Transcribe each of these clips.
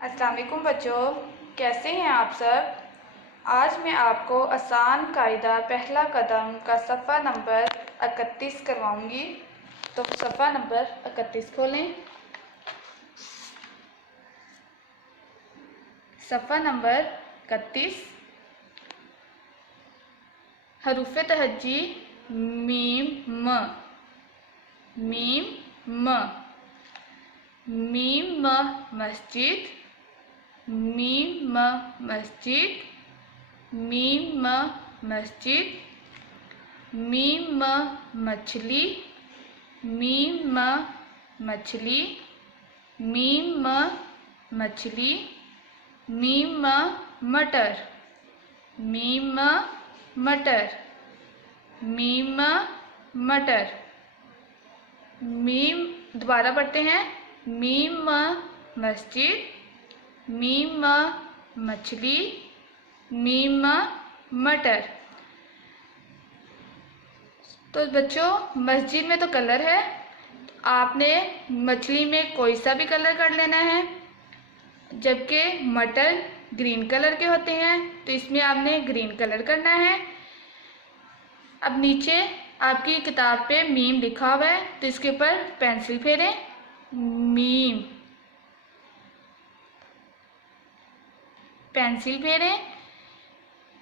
अस्सलाम वालेकुम बच्चों, कैसे हैं आप सब। आज मैं आपको आसान कायदा पहला कदम का सफ़ा नंबर 31 करवाऊंगी। तो सफ़ा नंबर 31 खोलें। सफ़ा नंबर 31, हरूफ तहज्जी मीम म, मीम म, मीम म मस्जिद, मीम म मस्जिद, मीम म मस्जिद, मीम म मछली, मीम म मछली, मीम म मछली, मीम म मटर, मीम म मटर, मीम म मटर, मीम। दोबारा पढ़ते हैं। मीम म मस्जिद, मीम म मछली, मीम म मटर। तो बच्चों, मस्जिद में तो कलर है, आपने मछली में कोई सा भी कलर कर लेना है, जबकि मटर ग्रीन कलर के होते हैं तो इसमें आपने ग्रीन कलर करना है। अब नीचे आपकी किताब पे मीम लिखा हुआ है तो इसके ऊपर पेंसिल फेरें, मीम, पेंसिल फेरें।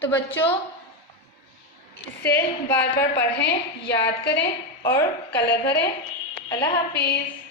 तो बच्चों, इसे बार बार पढ़ें, याद करें और कलर भरें। अल्लाह हाफिज़।